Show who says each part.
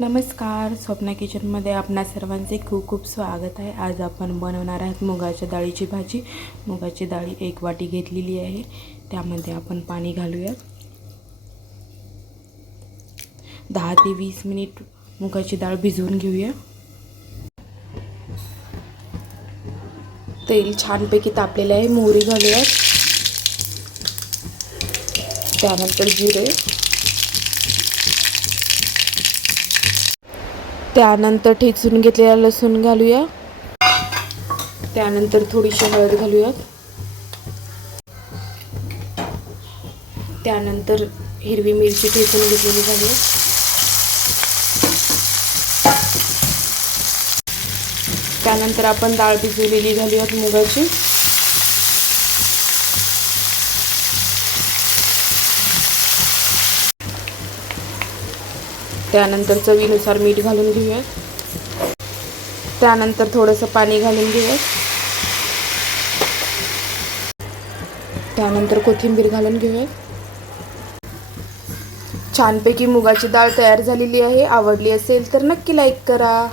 Speaker 1: नमस्कार स्वप्ना किचनमध्ये आपणा सर्वांचे खूप खूप स्वागत आहे. आज आपण बनवणार आहोत मुगाच्या डाळीची भाजी. मुगाची डाळी एक वाटी घेतलेली आहे. त्यामध्ये आपण पाणी घालूया दहा ते वीस मिनिट मुगाची डाळ भिजवून घेऊया. तेल छानपैकी तापलेलं आहे. मोहरी घालूयात. त्यानंतर जिरे. त्यानंतर ठेचून घेतलेला लसूण घालूया. त्यानंतर थोडीशी हळद घालूया त्यानंतर हिरवी मिरची ठेचून घेतलेली घालूया त्यानंतर आपण डाळ भिजवलेली घालूयात मुगाची. त्यानंतर चवीनुसार मीठ घालून घेऊया त्यानंतर थोडंसं पाणी घालून घेऊया त्यानंतर कोथिंबीर घालून घेऊया छानपैकी मुगाची डाळ तयार झालेली आहे. आवडली असेल तर नक्की लाईक करा.